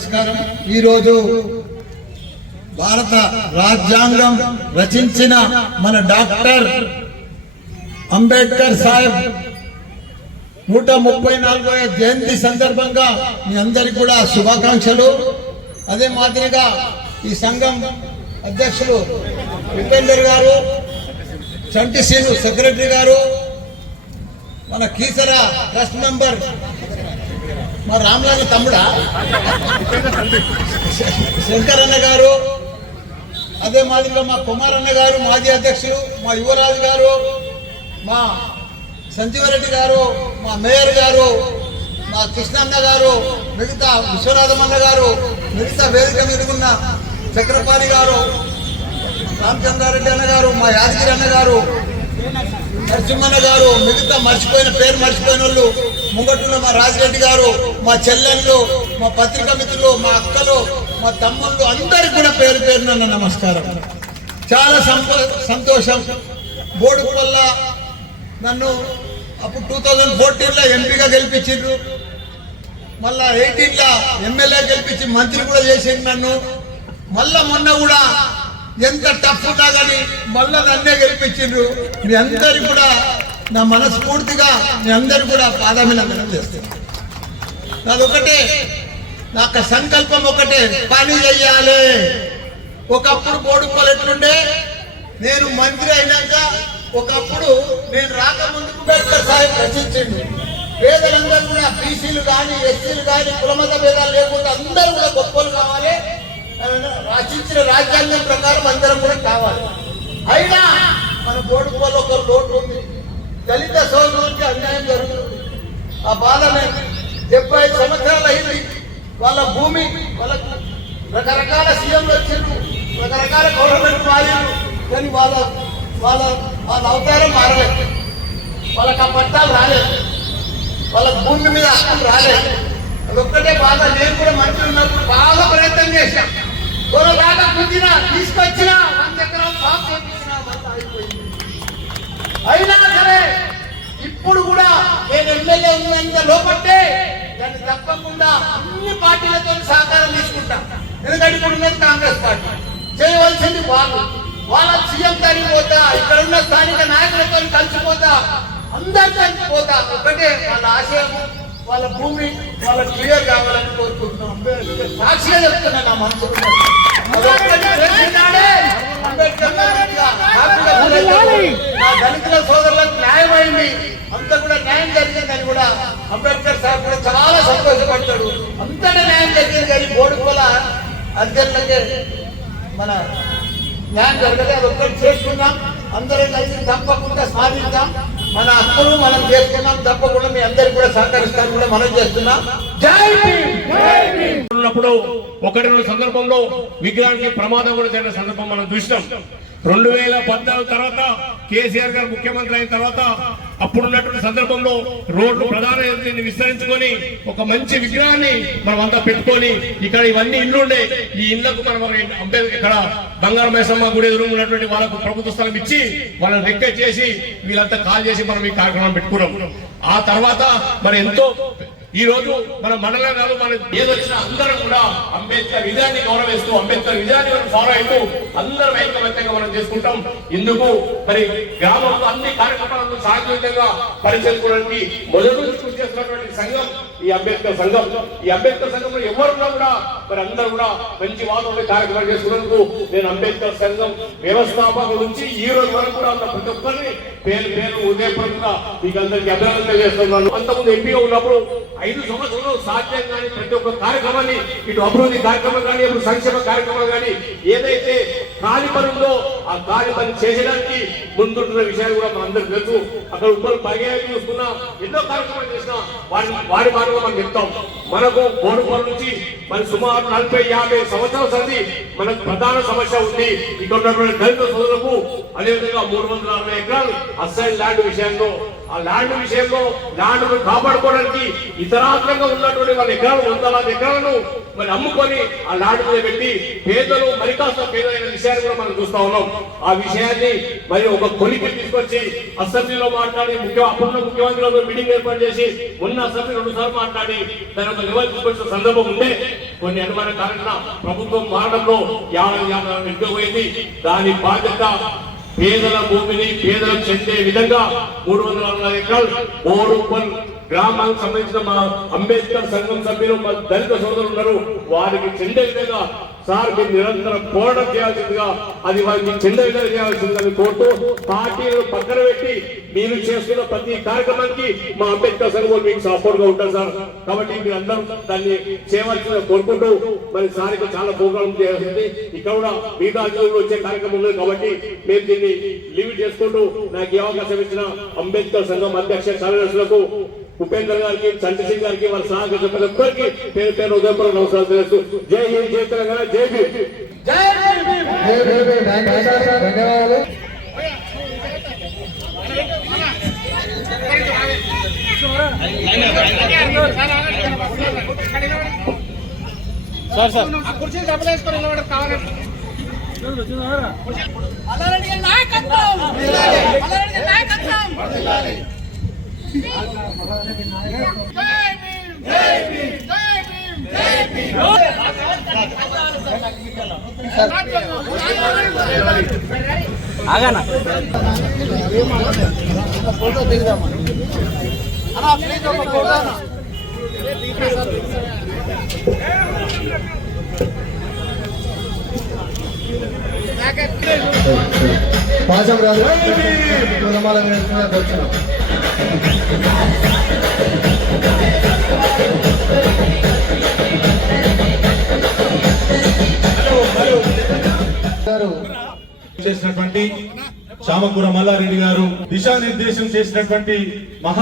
నమస్కారం. ఈరోజు భారత రాజ్యాంగం రచించిన మన డాక్టర్ అంబేద్కర్ సాహెబ్ నూట ముప్పై నాలుగో జయంతి సందర్భంగా మీ అందరికి కూడా శుభాకాంక్షలు. అదే మాదిరిగా ఈ సంఘం అధ్యక్షులు విపేందర్ గారు చంటి శ్రీను సెక్రటరీ గారు మన కీసర ట్రస్ట్ మెంబర్ మా రామ్లాల్ తమ్ముడా? శంకరన్న గారు అదే మాదిరిగా మా కుమారన్న గారు మాజీ అధ్యక్షులు మా యువరాజు గారు మా సంజీవరెడ్డి గారు మా మేయర్ గారు మా కృష్ణన్న గారు మిగతా విశ్వనాథమన్న గారు మిగతా వేదిక మీద ఉన్న చక్రపాణి గారు రామచంద్రారెడ్డి అన్న గారు మా యాదగిరి అన్న గారు నరసింహన్న గారు మిగతా మర్చిపోయిన పేరు మర్చిపోయిన వాళ్ళు ముంగట్టులో మా రాజిరెడ్డి గారు మా చెల్లెళ్ళు మా పత్రికా మిత్రులు మా అక్కలు మా తమ్ముళ్ళు అందరికి కూడా పేరు పేరు నన్ను నమస్కారం. చాలా సంతో సంతోషం. బోర్డు వల్ల నన్ను అప్పుడు టూ థౌజండ్ ఫోర్టీన్లో ఎంపీగా గెలిపించిండ్రు. మళ్ళా ఎయిటీన్లో ఎమ్మెల్యే గెలిపించి మంత్రి కూడా చేసిండు నన్ను. మళ్ళా మొన్న కూడా ఎంత టఫ్ ఉన్నా కానీ మళ్ళా నన్నే గెలిపించిండ్రు. మీ అందరికి కూడా నా మనస్ఫూర్తిగా మీ అందరూ కూడా పాదాభినందనం చేస్తున్నాను. నాదొకటే నాకు సంకల్పం ఒకటే పని చెయ్యాలి. ఒకప్పుడు కోడుకోలు ఎట్లుండే నేను మంత్రి అయినాక ఒకప్పుడు నేను రాకముందుకు అంబేద్కర్ సాయం రచించింది పేదలందరూ కూడా బీసీలు కానీ ఎస్సీలు కానీ కులమత భేదాలు లేకుండా అందరూ కూడా గొప్పలు కావాలి. రచించిన రాజ్యాంగం ప్రకారం అందరం కూడా కావాలి. అయినా మన బోడుకోలు ఒక లోటు ఉంది. దళిత సోదరులకి అన్యాయం జరుగుతుంది. ఆ బాధనే డెబ్బై సంవత్సరాలు అయింది. వాళ్ళ భూమి వాళ్ళకు రకరకాల సీఎంలు వచ్చారు రకరకాల గవర్నమెంట్ మారారు కానీ వాళ్ళ వాళ్ళ వాళ్ళ అవతారం మారలేదు. వాళ్ళకి ఆ పట్టాలు రాలేదు. వాళ్ళ భూమి మీద హక్కులు రాలేదు. అదొక్కటే బాధ. నేను కూడా మంత్రి ఉన్నప్పుడు బాగా ప్రయత్నం చేశాం. కొనదాకా పుట్టినా తీసుకొచ్చినా వంద ఎకరాలు బాగా అయినా సరే ఇప్పుడు కూడా నేను ఎమ్మెల్యే ఉన్నంత లోపట్టే దాన్ని తప్పకుండా అన్ని పార్టీలతో సహకారం తీసుకుంటా. ఎందుకంటే ఇప్పుడు ఉన్నది కాంగ్రెస్ పార్టీ. చేయవలసింది వాళ్ళు. వాళ్ళ సీఎం దానికి పోతా ఇక్కడ ఉన్న స్థానిక నాయకులతో కలిసిపోతా అందరు కలిసిపోతా ఒకటే వాళ్ళ ఆశయం వాళ్ళ భూమి వాళ్ళ క్లియర్ కావాలని కోరుకుంటున్నాం. సాక్షిగా చెప్తున్నా నా మనసు దళితుల సోదరులకు న్యాయమైంది. అంత కూడా న్యాయం జరిగిందని కూడా అంబేద్కర్ సార్ కూడా చాలా సంతోషపడతాడు అంతటా న్యాయం జరిగింది కానీ బోర్డు కూడా అధ్యక్షులకే మన న్యాయం జరగదు అది ఒక్కటి చేసుకున్నాం అందరం కలిసి తప్పకుండా సాధిద్దాం. మన అందరూ మనం చేసుకున్నాం. తప్పకుండా మీ అందరికి కూడా సహకరిస్తాను కూడా మనం చేస్తున్నాం. ఉన్నప్పుడు ఒకటి రెండు సందర్భంలో విగ్రహానికి ప్రమాదం కూడా జరిగిన సందర్భం మనం చూసినాం. రెండు వేల పద్నాలుగు తర్వాత కేసీఆర్ గారు ముఖ్యమంత్రి అయిన తర్వాత అప్పుడున్నటువంటి సందర్భంలో రోడ్లు ప్రధాన విస్తరించుకొని ఒక మంచి విగ్రహాన్ని మనం అంతా పెట్టుకొని ఇక్కడ ఇవన్నీ ఇల్లుండే ఈ ఇళ్ళకు మనం అంబేద్కర్ ఇక్కడ బంగారు మేసమ్మ గుడి ఎదురు ఉన్నటువంటి వాళ్ళకు ప్రభుత్వ స్థలం ఇచ్చి వాళ్ళని రిక్వెస్ట్ చేసి వీళ్ళంతా కాల్ చేసి మనం ఈ కార్యక్రమం పెట్టుకున్నాం. ఆ తర్వాత మరి ఎంతో ఈ రోజు మన మండలం కాదు మన ఏదొచ్చినా అందరం కూడా అంబేద్కర్ విధాన్ని గౌరవిస్తూ అంబేద్కర్ విధాన్ని మనం ఫాలో అవుతూ అందరం ఐకమత్యంగా మనం చేసుకుంటాం. ఇందుకు మరి గ్రామంలో అన్ని కార్యక్రమాలను సాంఘికంగా పరిచేసుకోవడానికి మొదటి నుంచి కృషి చేస్తున్నటువంటి సంఘం ఈ అంబేద్కర్ సంఘం. ఈ అంబేద్కర్ సంఘంలో ఎవరున్నా కూడా మరి అందరూ కూడా మంచి వాతావరణ కార్యక్రమాలు చేసుకున్నందుకు నేను అంబేద్కర్ సంఘం వ్యవస్థాపక నుంచి ఈ రోజు వరకు కూడా ఉన్న ప్రతి ఒక్కరిని పేరు పేరు ఉదయపూర్వకంగా మీకు అందరికీ అభినందన చేస్తున్నాను అంతకుముందు ఎంపీగా ఉన్నప్పుడు ఐదు సంవత్సరాలు సాధ్యం కానీ ప్రతి ఒక్క కార్యక్రమాన్ని ఇటు అభివృద్ధి కార్యక్రమం కానీ సంక్షేమ కార్యక్రమం కానీ ఏదైతే కాలి పని ఉందో ఆ కాలి పని చేసేదానికి ముందుంటున్న విషయాలు కూడా మనందరికీ తెలుసు. అక్కడ ఉమ్మడి పదిహేను చూసుకున్నా ఎన్నో కార్యక్రమాలు చేసినా వారి వారి మాటలో మనం చెప్తాం మనకు బోడుపల్లి నుంచి మరి సుమారు నలభై యాభై సంవత్సరాల సంది మనకు ప్రధాన సమస్య ఉంది. ఇక్కడ ఉన్నటువంటి దళిత సోదరులకు అదేవిధంగా మూడు వందల అరవై ఎకరాలు అస్సైన్ ల్యాండ్ విషయంలో ఆ ల్యాండ్ విషయంలో ల్యాండ్ కాపాడుకోవడానికి ఇతరాత్రంగా ఉన్నటువంటి వాళ్ళ ఎకరాలు వందలాది ఎకరాలను మరి అమ్ముకొని ఆ ల్యాండ్ మీద పెట్టి పేదలు మరి కాస్త పేదలైన విషయాన్ని కూడా మనం చూస్తా ఉన్నాం. ఆ విషయాన్ని మరి ఒక కొలికి తీసుకొచ్చి అసెంబ్లీలో మాట్లాడి ముఖ్య అప్పుడున్న ముఖ్యమంత్రులతో మీటింగ్ ఏర్పాటు చేసి ఉన్న అసెంబ్లీ రెండు సార్లు మాట్లాడి దాని ఒక లెవెల్ సందర్భం ఉండే కొన్ని అనుమాన కారణంగా ప్రభుత్వం మారడంలో యాభై యాభై వెళ్ళిపోయింది దాని బాధ్యత పేదల భూమిని పేదలకు చెందే విధంగా మూడు వందల ఎకరాలు ఓ రూపాయలు గ్రామానికి సంబంధించిన మా అంబేద్కర్ సంఘం సభ్యులు మా దళిత సోదరులు ఉన్నారు. వారికి చెందే విధంగా సార్ మీరు నిరంతరం పోరాటం చేయాల్సిందిగా అది వారికి చెందే విధంగా చేయాల్సిందని కోరుతూ పార్టీలను పక్కన పెట్టి మీరు చేస్తున్న ప్రతి కార్యక్రమానికి మా అంబేద్కర్ సంఘం మీకు సపోర్ట్గా ఉంటారు సార్. కాబట్టి మీరు అందరూ దాన్ని చేయవలసిందిగా కోరుకుంటూ మరి సార్ ఇక్కడ చాలా ప్రోగ్రాం చేయాల్సింది. ఇక్కడ కూడా మిగతా అధికారులు వచ్చే కార్యక్రమం ఉంది కాబట్టి మేము దీన్ని లిమిట్ చేసుకుంటూ నాకు ఏ అవకాశం ఇచ్చిన అంబేద్కర్ సంఘం అధ్యక్ష కార్యదర్శులకు ఉపేంద్ర గారికి చంటి సింగ్ గారికి వారి సహకరించిన ప్రతి ఒక్కరికి పేరు పేరు ఉదయపూర్వక నమస్కారాలు తెలుస్తూ జై హింద్ జై తెలంగాణ జై భీమ్ ధన్యవాదాలు మల్లారెడ్డి నాయకత్వం మల్లారెడ్డి నాయకత్వం జై భీమ్ జై భీమ్ జై భీమ్ జై భీమ్ పాశం రాదు. కులమాల వేసుకునే వచ్చిన గారు చేసినటువంటి చామకూర మల్లారెడ్డి గారు దిశానిర్దేశం చేసినటువంటి మహా